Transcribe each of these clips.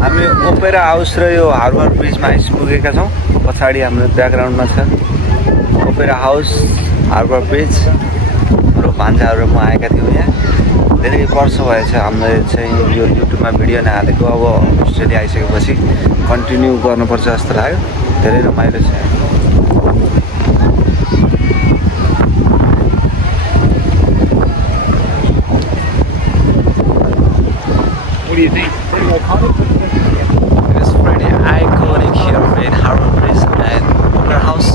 हामी opera house र यो हार्बर ब्रिजमा आइपुगेका छौँ। पछाडि हाम्रो ब्याकग्राउन्डमा छ ओपेरा हाउस, हार्बर ब्रिज। हाम्रो भान्जाहरू म आएका थियौँ यहाँ। धेरै वर्ष भएछ हामीले चाहिँ यो युट्युबमा भिडियो नहालेको। अब अस्ट्रेलिया आइसकेपछि कन्टिन्यू गर्नुपर्छ जस्तो लाग्यो। धेरै रमाइलो छ। It is pretty iconic here in Harbour Bridge and Opera House.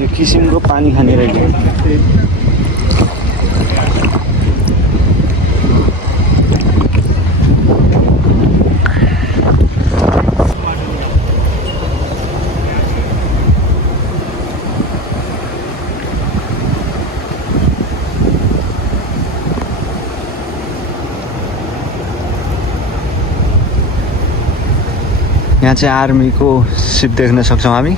यो किसिमको पानी खाने रहेछ। यहाँ चाहिँ आर्मीको सिप देख्न सक्छौँ हामी।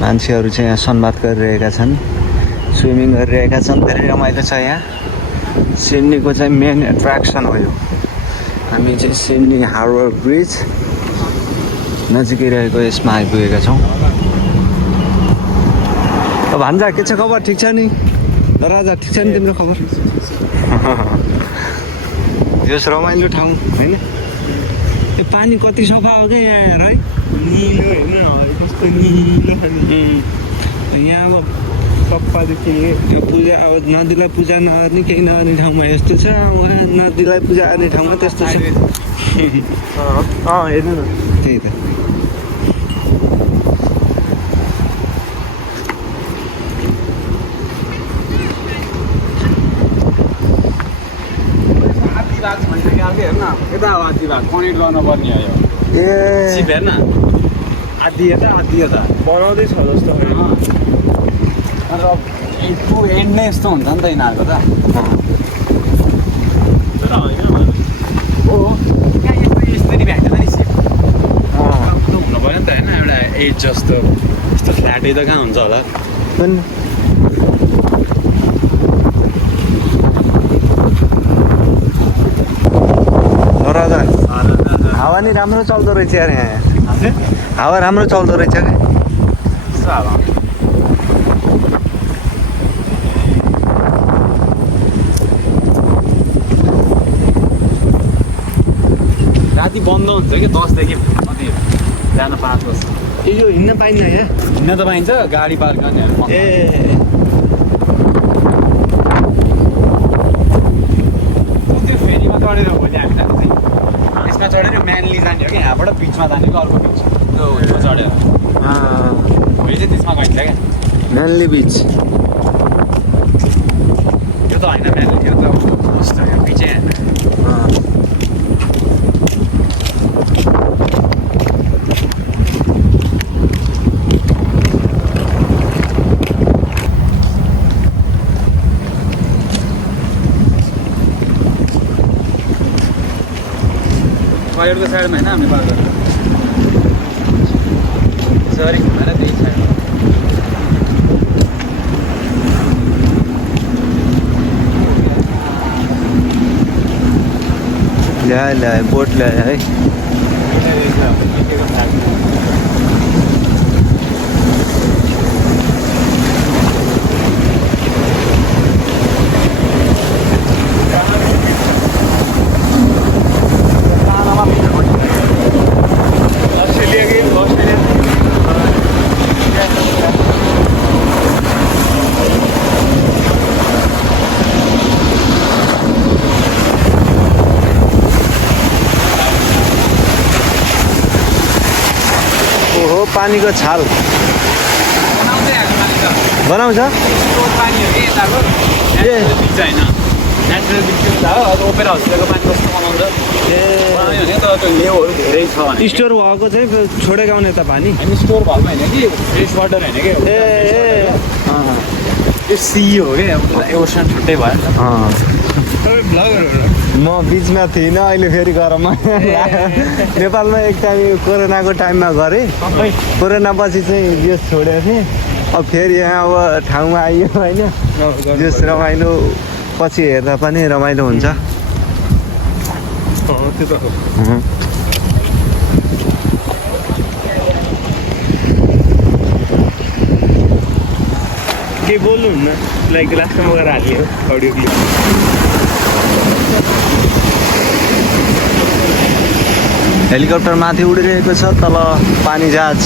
मान्छेहरू चाहिँ यहाँ सनबाद गरिरहेका छन्, स्विमिङ गरिरहेका छन्। धेरै रमाइलो छ यहाँ। सिडनीको चाहिँ मेन एट्र्याक्सन हो यो। हामी चाहिँ सिडनी हार्बर ब्रिज नजिकै रहेको यसमा आइपुगेका छौँ। भान्जा के छ खबर? ठिक छ नि? राजा ठिक छ नि तिम्रो खबर? यस रमाइलो ठाउँ होइन? यो पानी कति सफा हो क्या यहाँ हेर है। निलो होइन कस्तो निलो यहाँ अब सफादेखि यो पूजा अब नदीलाई पूजा नगर्ने केही नगर्ने ठाउँमा यस्तो छ, उहाँ नदीलाई पूजा गर्ने ठाउँमा त्यस्तो छ। हेर्नु न त्यही त। यता आधी भाग कनेक्ट गर्नुपर्ने हो यो। ए सिप हेर्न आधी यता आधी यता बनाउँदैछ जस्तो तर टु एन्ड नै यस्तो हुन्छ नि त यिनीहरूको त। तर होइन हो यहाँ यस्तो नि भ्याइँदैन नि सिप हुनु पऱ्यो नि त होइन। एउटा एज जस्तो यस्तो फ्ल्याटै त कहाँ हुन्छ होला। राजा हावा नि राम्रो चल्दो रहेछ यार यहाँ। हावा राम्रो चल्दो रहेछ क्या। राति बन्द हुन्छ कि 10 देखि कति जान 5 बज्छ। यो हिँड्न पाइन्न यहाँ? हिँड्न त पाइन्छ, गाडी पार्क गर्ने। ए त्यो फेरीमा चढेर भोलि हामी जाने चाहिँ यसमा चढेर म्यानली जाने हो कि यहाँबाट बिचमा जाने कि अर्को बिच त्यो चढेर भोलि चाहिँ त्यसमा गइन्छ क्या म्यानली बिच। त्यो त होइन म्यानली, त्यो त बिचै होइन। बाहिरको साइडमा होइन हामी पार गर्छ सरी घुमेर त्यही साइडमा। ल्याए बोट ल्याए है। ओहो पानीको छाल बनाउँछ। पानी हो कि यताको नेचुरल बिच होइन, नेचुरल बिच हो। अब ओपेरा हाउसको पानी कस्तो बनाउँछ बनायो भने तर त्यो लेउहरू धेरै छ भने स्टोर भएको चाहिँ छोडेको आउने त पानी। हामी स्टोर भएको होइन कि फ्रेस वाटर होइन कि ए त्यो सी हो कि ओसन छुट्टै भयो नि त। म बिचमा थिइनँ, अहिले फेरि गरममा नेपालमा एक टाइम कोरोनाको टाइममा गरेँ। कोरोना पछि चाहिँ देश छोडेको थिएँ। अब फेरि यहाँ अब ठाउँमा आइयो होइन। देश रमाइलो पछि हेर्दा पनि रमाइलो हुन्छ। त्यो त हो के बोल्नुहुन्न लाइक लास्टमा गएर हाल्यो अडियो क्लिप हेलिकप्टर माथि उडिरहेको छ तल पानी जहाज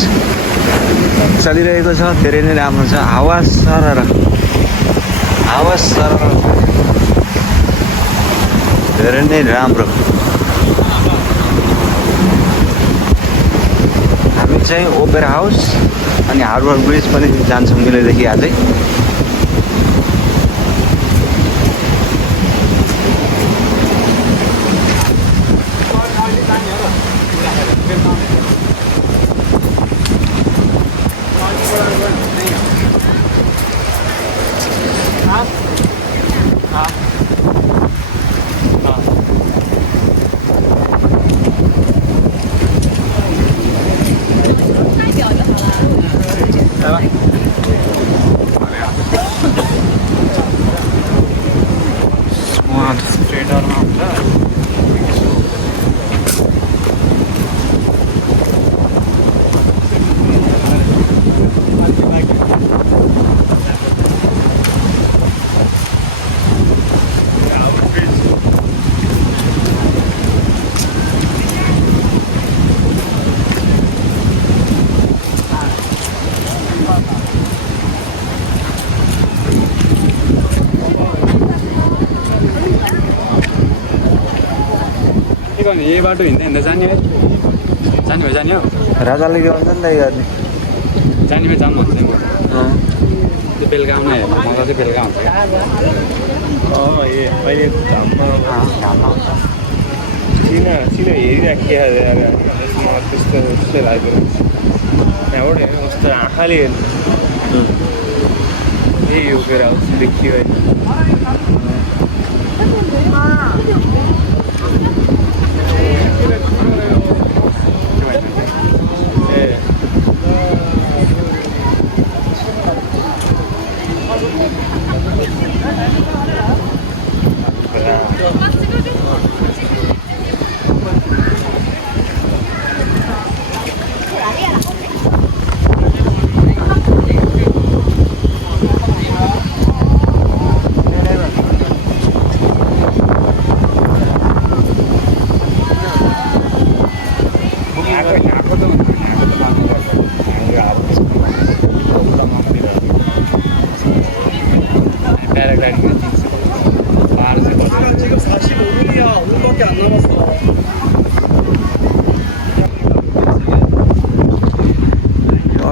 चलिरहेको छ धेरै नै राम्रो छ हावा सरर धेरै नै राम्रो हामी चाहिँ ओपेरा हाउस अनि हार्बर ब्रिज पनि जान्छौँ मिलेदेखि आजै ट्रेडरमा हुन्छ के गर्ने यही बाटो हिँड्दा जाने हो जाने हो राजाले के भन्छ नि त गर्ने जाने भए जाऊँ भन्छ त्यो बेलुका आउनु हेर्नु मलाई चाहिँ बेलुका हुन्छ ए अहिले घाममा घाममा सिना हेरिराखेँ मलाई त्यस्तो लाग्यो त्यहाँबाट हेर्नु कस्तो आँखाले हेर्नु यही ओपेरा हाउस देखियो होइन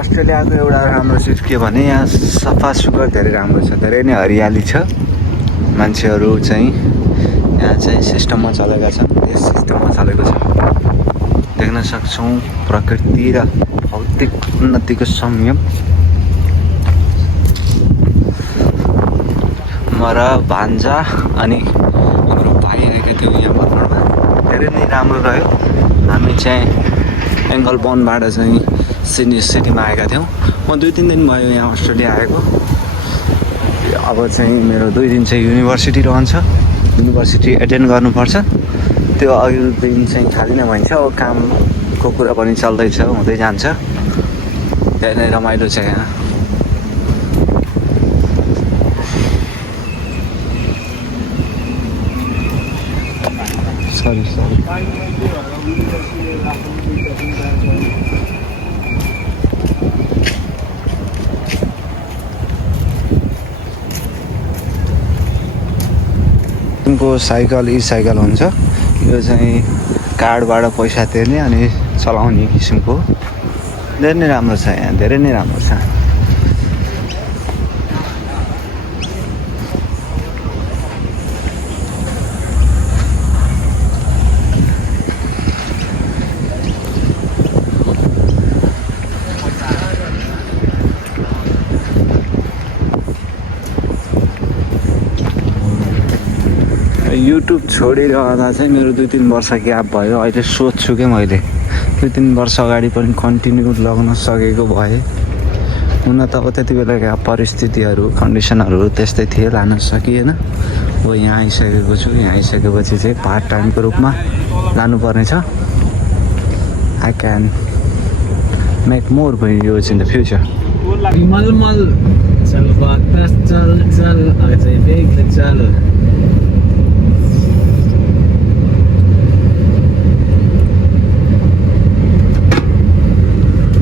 अस्ट्रेलियाको एउटा राम्रो चिज के भने यहाँ सफा सुग्घर धेरै राम्रो छ धेरै नै हरियाली छ मान्छेहरू चाहिँ यहाँ चाहिँ सिस्टममा चलेका छन् त्यस सिस्टममा चलेको छ देख्न सक्छौँ प्रकृति र भौतिक उन्नतिको संयम म र भान्जा अनि हाम्रो भाइ आएका थियौँ यहाँ भर्खरमा धेरै नै राम्रो रह्यो हामी चाहिँ एङ्गल बनबाट चाहिँ सिडनी सिटीमा आएका थियौँ म 2-3 दिन भयो यहाँ अस्ट्रेलिया आएको अब चाहिँ मेरो 2 दिन चाहिँ युनिभर्सिटी रहन्छ युनिभर्सिटी एटेन्ड गर्नुपर्छ त्यो अघिल्लो दिन चाहिँ खाली नै भइन्छ अब कामको कुरा पनि चल्दैछ हुँदै जान्छ धेरै नै रमाइलो छ यहाँ सरी को साइकल ई साइकल हुन्छ यो चाहिँ कार्डबाट पैसा तिर्ने अनि चलाउने किसिमको धेरै नै राम्रो छ यहाँ धेरै नै राम्रो छ युट्युब छोडिरहँदा चाहिँ मेरो 2-3 वर्ष ग्याप भयो अहिले सोध्छु क्या मैले 2-3 वर्ष अगाडि पनि कन्टिन्यू लगाउन सकेको भए हुन त अब त्यति बेलाका परिस्थितिहरू कन्डिसनहरू त्यस्तै थिए लान सकिएन अब यहाँ आइसकेको छु यहाँ आइसकेपछि चाहिँ पार्ट टाइमको रूपमा जानुपर्नेछ I can make more videos in the future मलमल चल बातास चल चल अझै बेग्लै चल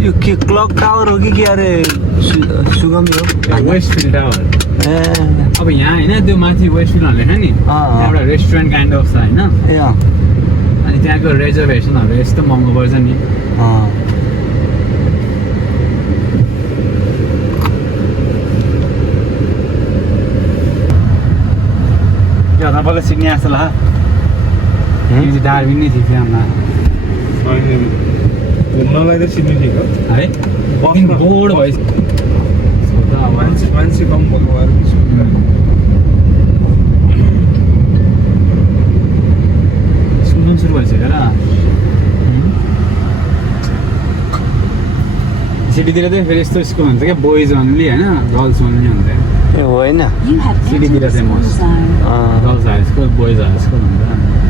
यो के क्लक टावर हो कि अरे सुगमी हो वेस्टफिल्ड टावर ए अब यहाँ होइन त्यो माथि वेस्टफिल्ड भनेको नि एउटा रेस्टुरेन्ट काइन्ड अफ छ होइन ए अनि त्यहाँको रिजर्भेसनहरू यस्तो महँगो पर्छ नि क्या तपाईँलाई सिक्ने जस्तो लाग्छ डार्बिन नै थियो त्यहाँ घुम्नलाई त सिक्नु ठिक हो है बोर्ड भइस मान्छे कम भएको भएर सुन्नु सुरु भइसक्यो र सिटीतिर चाहिँ फेरि यस्तो स्कुल हुन्छ क्या बोइज ओन्ली होइन गर्ल्स ओन्ली हुन्छ ए होइन सिटीतिर चाहिँ must girls high school boys high school हुन्छ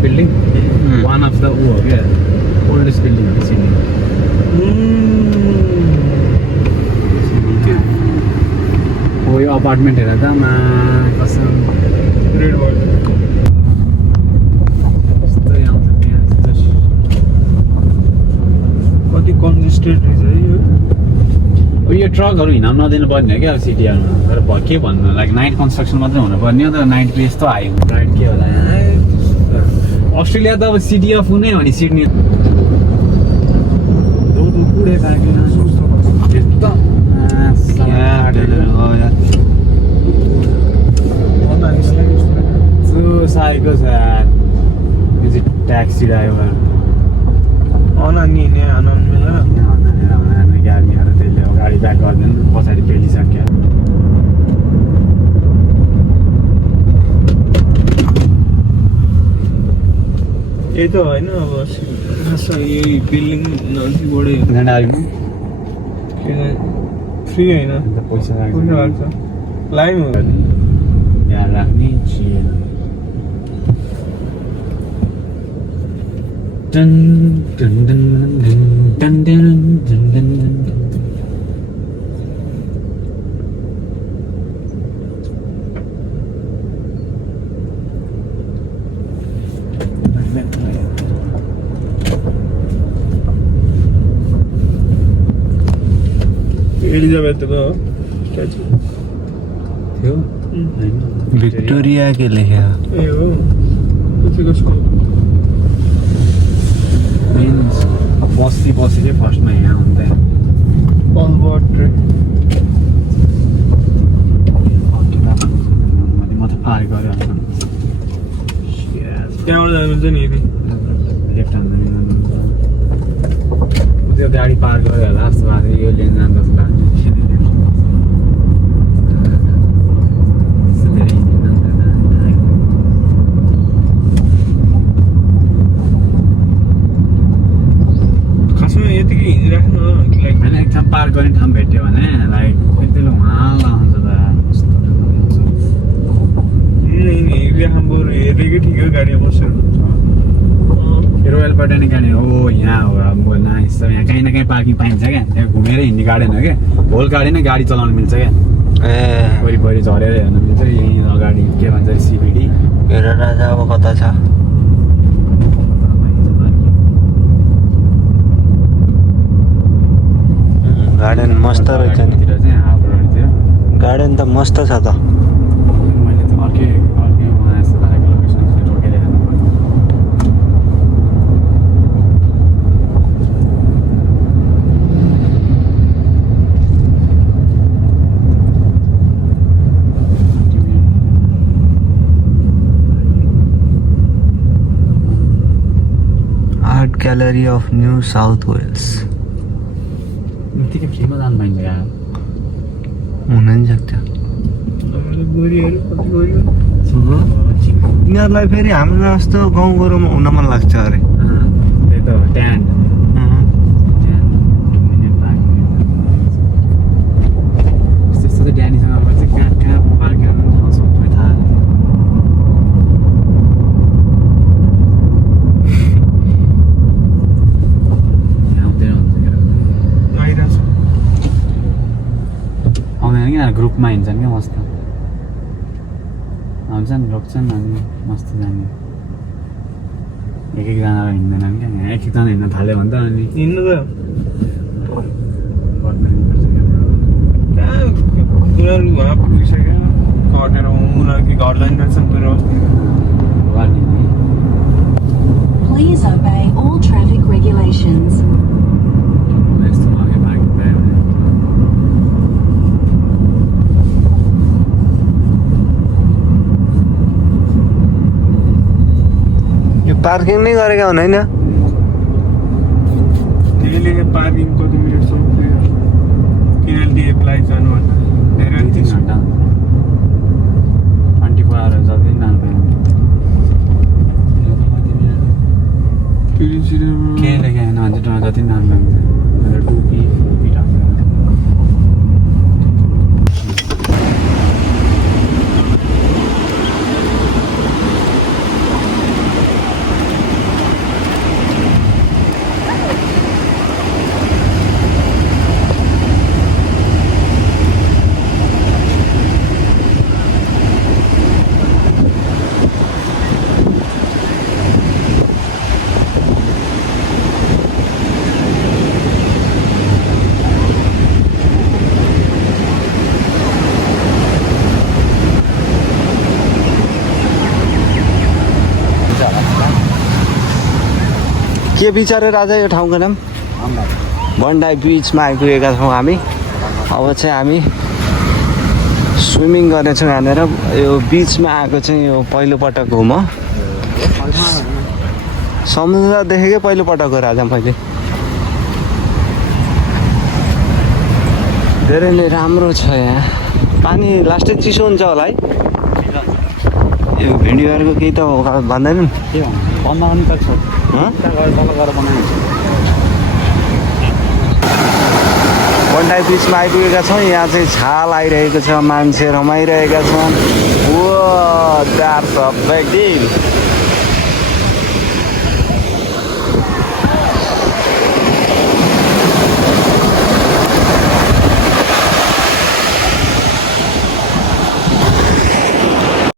बिल्डिङ वान अफ द ऊ हो क्या ओल्डेस्ट बिल्डिङ हो सिटी हो यो अपार्टमेन्ट हेर त मा कसम रेड भयो यस्तै आउँछ त्यहाँ कति कन्जेस्टेड रहेछ है यो यो ट्रकहरू हिँड्न नदिनु पर्ने हो क्या अब सिटीहरूमा तर के भन्नु लाइक नाइट कन्स्ट्रक्सन मात्रै हुनुपर्ने हो त नाइट पे यस्तो हाई राइट के होला अस्ट्रेलिया त अब सिटी अफ नै हो नि सिडनी साइको छ ट्याक्सी ड्राइभर नि आनन्द मेला गाडीहरू त्यसले गाडी ब्याक गरिदिनु पछाडि पेलिसक्यो यही त होइन अब यही बिल्डिङ नजिकबाटै फ्री होइन पैसा लाग्छ लाइम हो यहाँ राख्ने डन डन डन डन डन डन डन एलिजाबेथको स्ट्याचु थियो भिक्टोरिया के लेख्या ए हो त्यो कसको बस्ती चाहिँ फर्स्टमा यहाँ हुँदै पल्बट म त पार गऱ्यो त्यहाँबाट जानुहुन्छ नि यदि लेफ्ट ह्यान्ड त्यो गाडी पार गऱ्यो होला जस्तो लाग्यो यो लेन जान्छ जस्तो लाग्यो खासमा यतिकै हिँडिराख्नु लाइक होइन एक ठाउँ पार गर्ने ठाउँ भेट्यो भने लाइक त्यति उहाँ आउँछ त हिँडिराख्नु बरु हेरेकै ठिक हो गाडीमा बसेर रोयल बोटानिक गार्डन हो यहाँ हो अब नाइस छ यहाँ कहीँ न कहीँ पार्किङ पाइन्छ क्या त्यहाँ घुमेर हिँड्ने गार्डन हो क्या होल गाडी नै गाडी चलाउनु मिल्छ क्या ए वरिपरि झरेर हेर्नु मिल्छ यहीँ अगाडि के भन्छ सिबिडी हेर राजा अब कता छ गार्डन मस्त रहेछ नि गार्डन त मस्त छ त मैले त अर्कै उहाँ जस्तो लागेको लोकेसन रोकेर हेर्नु art gallery of New South Wales यतिकै फ्रीमा जानु पाइन्छ क्या हुन नि सक्छ गोरीहरू कति गोरी यिनीहरूलाई फेरि हाम्रो जस्तो गाउँघरमा हुन मन लाग्छ अरे त्यही त हो ट्यान्ड त्यस्तो चाहिँ ड्यानीसँग चाहिँ कहाँ कहाँ पार्क गर्नु ठाउँ सबै थाहा आउँदैन कि ग्रुपमा हिँड्छन् क्या मस्त आउँछन् रोक्छन् अनि मस्त जाने एक एकजना हिँड्दैनन् क्या यहाँ एक एकजना हिँड्न थाल्यो भने त अनि हिँड्नु त गर्दैन उनीहरू उहाँ पुगिसक्यो कटेर उनीहरूको घर जाने रहेछन् पुरो Please obey all traffic regulations. यस्तोमा अघि पार्किङ पायो भने यो पार्किङ नै गरेका हुँदैन त्यसले पार्किङ कति मिनटसम्म पुग्यो किनभने एप्लाई जानुभन्दा धेरै 2-3 घन्टा 24 आवर जति के लेखेको होइन 100 टଙ୍କା जति नाम लाग्छ मेरो टोपी टाक्छ के विचार राजा यो ठाउँको नाम भन्डाई बिचमा आइपुगेका छौँ हामी अब चाहिँ हामी स्विमिङ गर्नेछौँ यहाँनिर यो बिचमा आएको चाहिँ यो पहिलोपटक हो म समुद्र देखेकै पहिलोपटक हो राजा मैले धेरै नै राम्रो छ यहाँ पानी लास्टै चिसो हुन्छ होला है यो भिडियोहरूको केही त भन्दैनन् के भन्नु बन्द पनि सक्छ तल गएर बनाएको भन्डाई बिचमा आइपुगेका छौँ यहाँ चाहिँ छाल आइरहेको छ मान्छे रमाइरहेका छन् oh that's a big deal